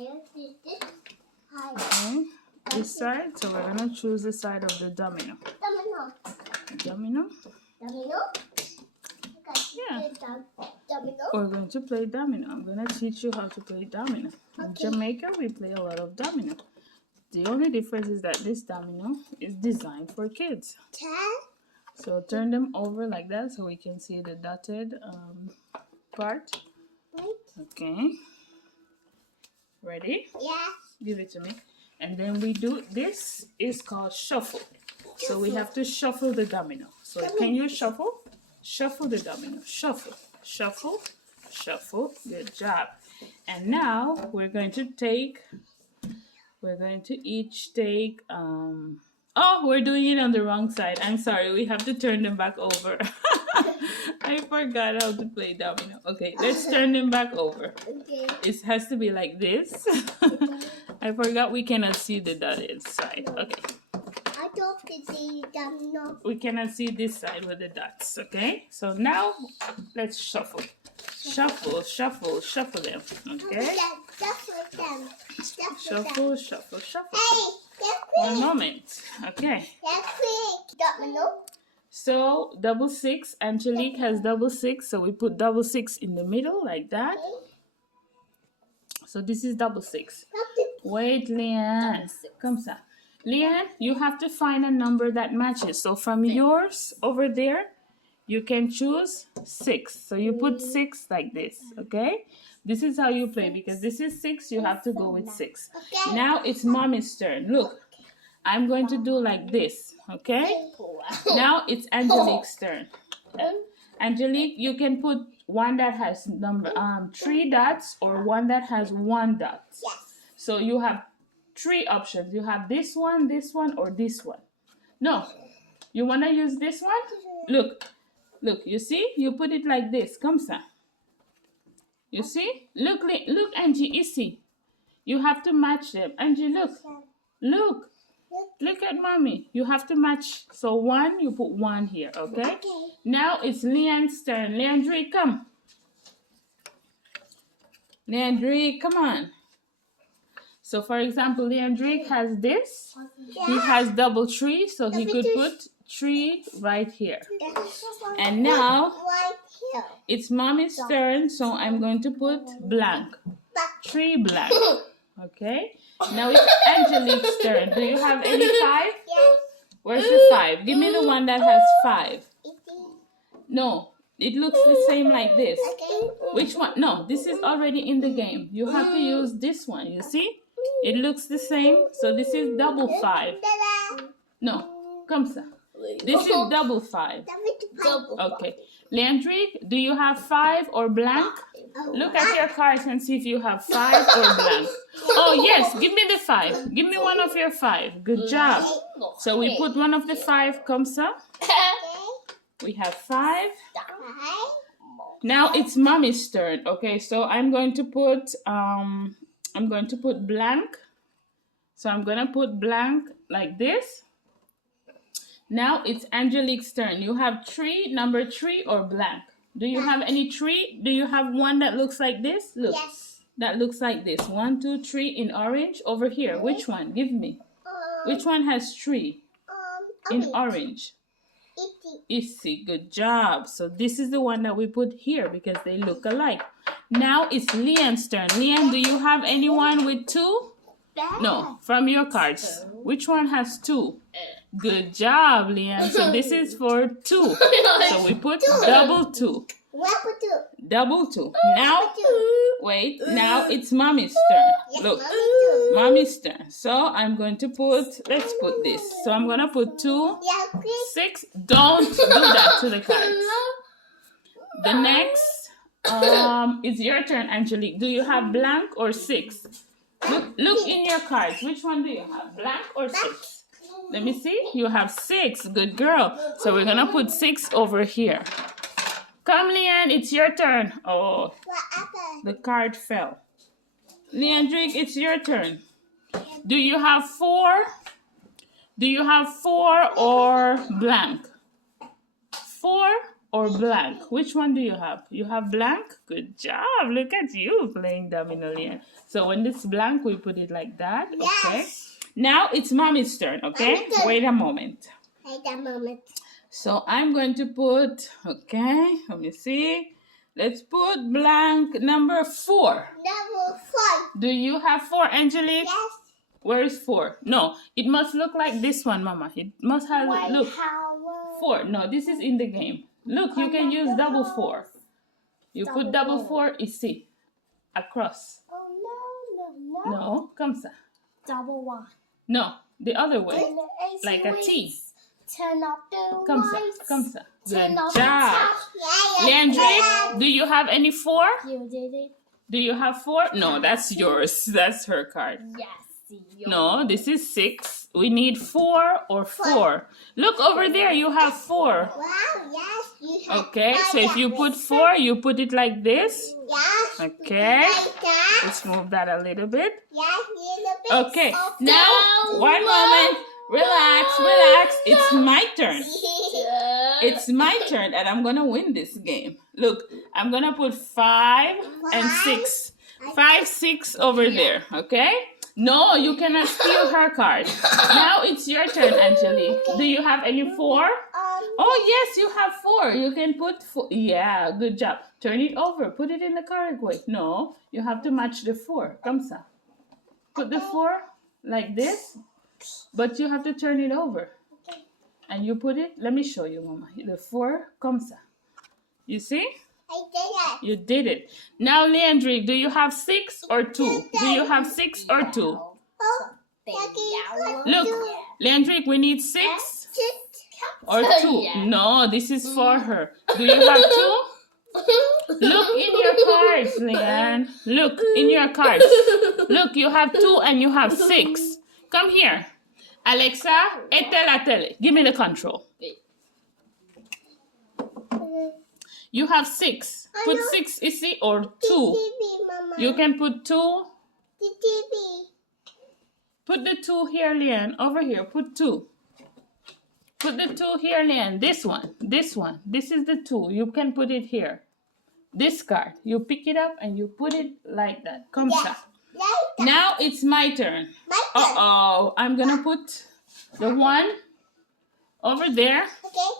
Okay, this side. So we're gonna choose the side of the domino. Domino. Yeah. We're going to play domino. I'm gonna teach you how to play domino. In Jamaica, we play a lot of domino. The only difference is that this domino is designed for kids. So turn them over like that so we can see the dotted part. Okay. Ready? Yes. Give it to me. And then we do, this is called shuffle. So we have to shuffle the domino. So can you shuffle? Shuffle the domino. Shuffle. Shuffle. Shuffle. Good job. And now we're going to each take, oh, we're doing it on the wrong side. I'm sorry. We have to turn them back over. I forgot how to play domino. Okay, let's turn them back over. Okay. It has to be like this. I forgot we cannot see the dotted side. Okay. I don't see domino. We cannot see this side with the dots. Okay. So now let's shuffle. Shuffle, shuffle, shuffle them. Okay. Shuffle them. Shuffle, shuffle, shuffle. Hey, One moment. Okay. Domino. So double six. Angelique has double six. So we put double six in the middle like that. So this is double six. Wait, Leanne. Come, sir. Leanne, you have to find a number that matches. So from yours over there, you can choose 6. So you put 6 like this, okay? This is how you play because this is 6. You have to go with 6. Okay. Now it's mommy's turn. Look, I'm going to do like this, okay? Now it's Angelique's turn. Angelique, you can put one that has 3 dots or one that has 1 dot. Yes. So you have 3 options. You have this one, or this one. No, you want to use this one? Look, you see? You put it like this. Come, sir. You see? Look, Angie, you see? You have to match them. Angie, look. Look at mommy. You have to match. So 1, you put 1 here, okay? Now it's Leanne's turn. Leandre, come. Leandre, come on. So for example, Leandre has this. He has double 3, so he could put 3 right here. And now it's mommy's turn, so I'm going to put blank. 3 blank. Okay? Now it's Angelique's turn. Do you have any 5? Yes. Where's the 5? Give me the one that has 5. No, it looks the same like this. Okay. Which one? No, this is already in the game. You have to use this one, you see? It looks the same. So this is double 5. No, come sir. This is double 5. Okay. Leandre, do you have 5 or blank? Look at your cards and see if you have 5 or blank. Oh yes, give me the 5. Give me one of your 5. Good job. So we put one of the 5. Come sir. We have 5. Now it's mommy's turn. Okay, so I'm going to put blank. So I'm gonna put blank like this. Now it's Angelique's turn. You have 3, number 3 or blank. Do you have any 3? Do you have one that looks like this? Look. Yes. That looks like this. 1, 2, 3 in orange. Over here. Which one? Give me. Which one has 3 in orange? Issy. Good job. So this is the one that we put here because they look alike. Now it's Leanne's turn. Leanne, do you have anyone with 2? No, from your cards. Which one has 2? Good job, Leanne. So this is for 2. So we put double 2. Double 2. Now, wait. Now it's mommy's turn. Look, mommy's turn. So I'm going to put, let's put this. So I'm going to put 2, 6. Don't do that to the cards. The next, it's your turn, Angelique. Do you have blank or 6? Look in your cards. Which one do you have? Blank or 6? Let me see. You have 6. Good girl. So we're going to put 6 over here. Come, Leanne. It's your turn. Oh, the card fell. Leandrick, it's your turn. Do you have 4? Do you have 4 or blank? 4 or blank? Which one do you have? You have blank? Good job. Look at you playing domino, Leanne. So when it's blank, we put it like that. Okay. Yes. Now it's mommy's turn, okay? Mommy's turn. Wait a moment. Wait a moment. So I'm going to put, okay, let me see. Let's put blank number 4. Number 4. Do you have 4, Angelique? Yes. Where is 4? No, it must look like this one, Mama. It must have, look, 4. No, this is in the game. Look, you can use double 4. You put double 4, ici, across. Oh, no. No, comme ça. Double 1. No, the other way, like a T. Turn up the Comme ça, lights. comme ça. Turn Good off the job. tap. Leandric, do you have any 4? You did it. Do you have 4? No, that's yours. That's her card. Yes. No, this is 6. We need 4 or 4. Look over there, you have 4. Wow, yes. You have Okay, so if you put 4, you put it like this. Yes. Okay. Like that. Let's move that a little bit. Yes, little bit. Okay, of now, down. one moment. Relax, relax. It's my turn. It's my turn, and I'm gonna win this game. Look, I'm gonna put 5 and 6. 5, 6 over there, okay? No, you cannot steal her card. Now it's your turn, Angelique. Do you have any 4? Oh, yes, you have 4. You can put 4. Yeah, good job. Turn it over. Put it in the correct way. No, you have to match the 4. Comme ça. Put the 4 like this, but you have to turn it over. And you put it, let me show you, Mama. The 4, comme ça. You see? I did it. You did it. Now, Leandric, do you have 6 or 2? Do you have 6 or 2? Oh, Look, Leandric, we need 6 or 2. No, this is for her. Do you have 2? Look in your cards, Leanne. Look in your cards. Look, you have 2 and you have 6. Come here. Alexa, éteins la télé. Give me the control. You have 6. Put 6 ici or 2. You can put 2. The TV. Put the 2 here, Leanne. Over here. Put 2. Put the 2 here, Leanne. This one. This one. This is the 2. You can put it here. This card. You pick it up and you put it like that. Comme ça. Now it's my turn. Uh-oh. I'm going to put the 1 over there. Okay.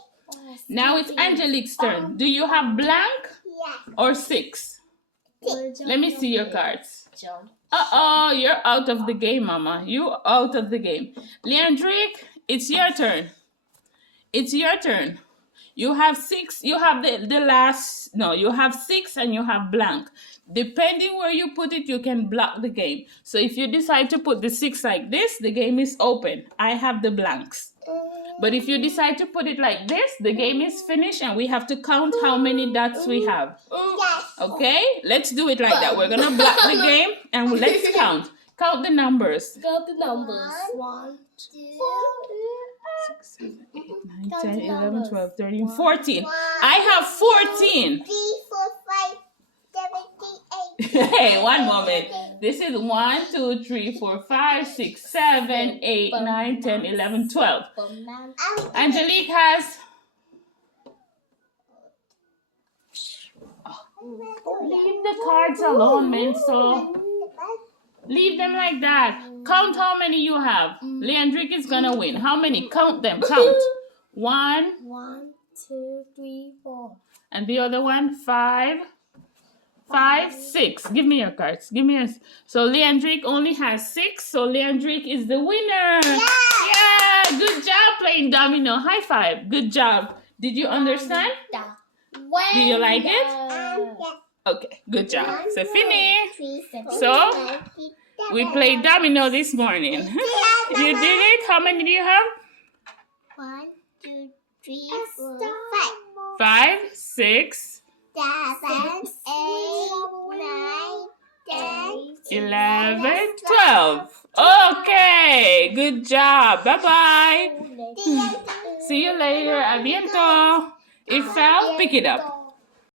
Now it's Angelique's turn. Do you have blank Yes. or 6? Let me see your cards. Uh-oh, you're out of the game, Mama. You out of the game. Leandric, it's your turn. It's your turn. You have 6. You have the last. No, you have 6 and you have blank. Depending where you put it, you can block the game. So if you decide to put the 6 like this, the game is open. I have the blanks. But if you decide to put it like this, the game is finished and we have to count how many dots we have. Yes. Okay? Let's do it like that. We're going to block the game and let's count. Count the numbers. Count the numbers. 1, 2, 6, 7, 8, 9, 10, 11, 12, 13, 14. I have 14. 3, 4, 5, 7, 8. Hey, one moment. This is 1, 2, 3, 4, 5, 6, 7, 8, 9, 10, 11, 12. Angelique has... Leave the cards alone, Menso. Leave them like that. Count how many you have. Leandric is gonna win. How many? Count them. Count. 1. 1, 2, 3, 4. And the other one, 5. 5, 6. Give me your cards. Give me yours. So Leandric only has 6. So Leandric is the winner. Yeah. Good job playing domino. High five. Good job. Did you understand? Do you like it? Yes. Okay. Good job. C'est fini. So we played domino this morning. You did it? How many do you have? 1, 2, 3, 4, 5. 5, 6, 7, 8, 9, 10, 11, 12. Okay. Good job. Bye-bye. See you later. A bientôt. If fell, pick it up.